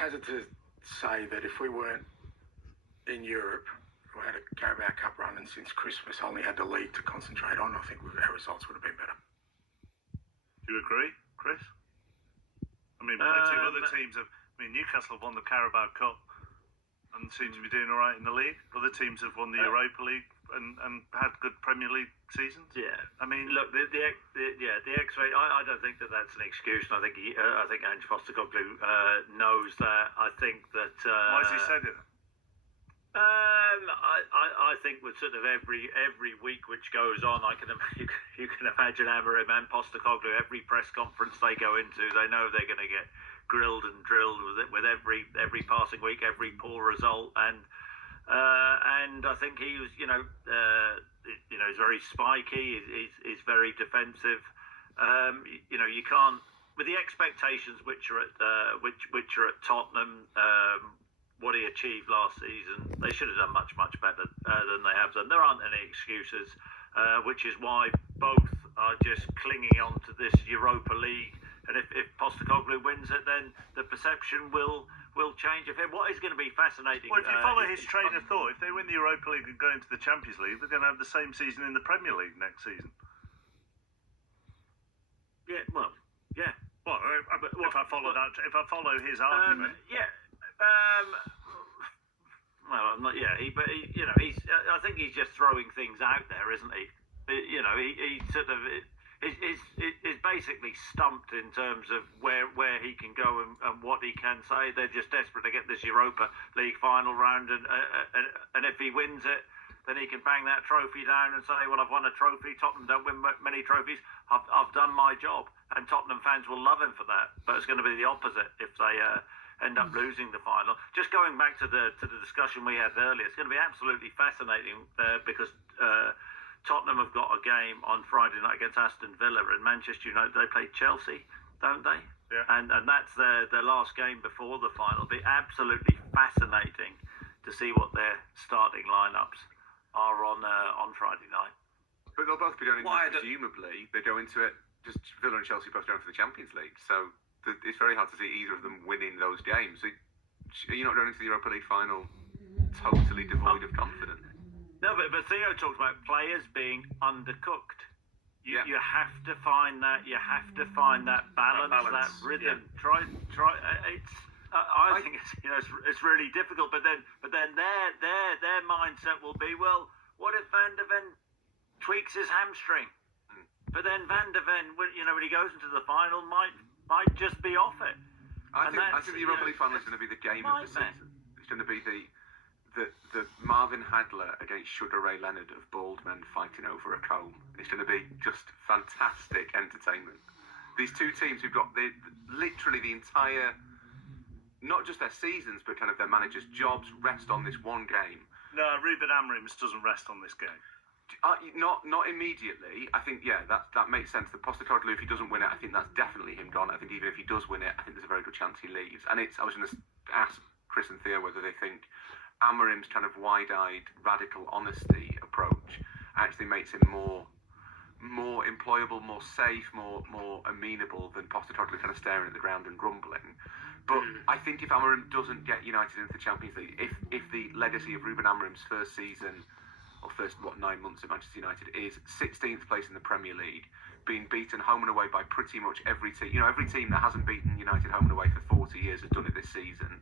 hazard to say that if we weren't in Europe, we had a Carabao Cup run, and since Christmas only had the league to concentrate on, I think our results would have been better. Do you agree, Chris? I mean, plenty of other teams have. I mean, Newcastle have won the Carabao Cup and seem to be doing all right in the league. Other teams have won the Europa League and had good Premier League seasons. Yeah, I mean, look, the X-ray. I don't think that's an excuse. I think Ange Postecoglou knows that. I think that. Why has he said it? I think with sort of every week which goes on, you can imagine Amorim and Postecoglou, every press conference they go into, they know they're going to get grilled and drilled with every passing week, every poor result, and I think he was, he's very spiky. He's very defensive. You can't, with the expectations which are at Tottenham. What he achieved last season, they should have done much better than they have done. There aren't any excuses, which is why both are just clinging on to this Europa League. And if Postecoglou wins it, then the perception will change of him. What is going to be fascinating? Well, if you follow his train of thought, if they win the Europa League and go into the Champions League, they're going to have the same season in the Premier League next season. Yeah, well, yeah. Well, if I follow his argument, yeah. Well, I'm not. Yeah, he's. I think he's just throwing things out there, isn't he? He sort of is basically stumped in terms of where he can go and what he can say. They're just desperate to get this Europa League final round, and if he wins it, then he can bang that trophy down and say, "Well, I've won a trophy. Tottenham don't win many trophies. I've done my job," and Tottenham fans will love him for that. But it's going to be the opposite if they end up losing the final. Just going back to the discussion we had earlier, it's going to be absolutely fascinating because Tottenham have got a game on Friday night against Aston Villa, and Manchester United, they play Chelsea, don't they? Yeah. And that's their last game before the final. It'll be absolutely fascinating to see what their starting lineups are on Friday night. But they'll both be going into it, presumably. They go into it, just Villa and Chelsea both going for the Champions League, so it's very hard to see either of them winning those games. Are you not going into the Europa League final totally devoid of confidence? No, but Theo talks about players being undercooked. You have to find that. You have to find that balance, that rhythm. Yeah. Try. I think it's really difficult. But then their mindset will be, well, what if Van de Ven tweaks his hamstring? But then Van de Ven, when he goes into the final, might just be off it. I think the Europa League final is going to be the game of the season. It's going to be the Marvin Hagler against Sugar Ray Leonard of bald men fighting over a comb. It's going to be just fantastic entertainment. These two teams who've got literally the entire, not just their seasons, but kind of their managers' jobs rest on this one game. No, Ruben Amorim doesn't rest on this game. Not immediately. I think that makes sense. The Postecoglou, if he doesn't win it, I think that's definitely him gone. I think even if he does win it, I think there's a very good chance he leaves. And I was going to ask Chris and Theo whether they think Amorim's kind of wide-eyed, radical honesty approach actually makes him more employable, more safe, more amenable than Postecoglou kind of staring at the ground and grumbling. But I think if Amorim doesn't get United into the Champions League, if the legacy of Ruben Amorim's first season, or first 9 months at Manchester United, is 16th place in the Premier League, being beaten home and away by pretty much every team. Every team that hasn't beaten United home and away for 40 years has done it this season.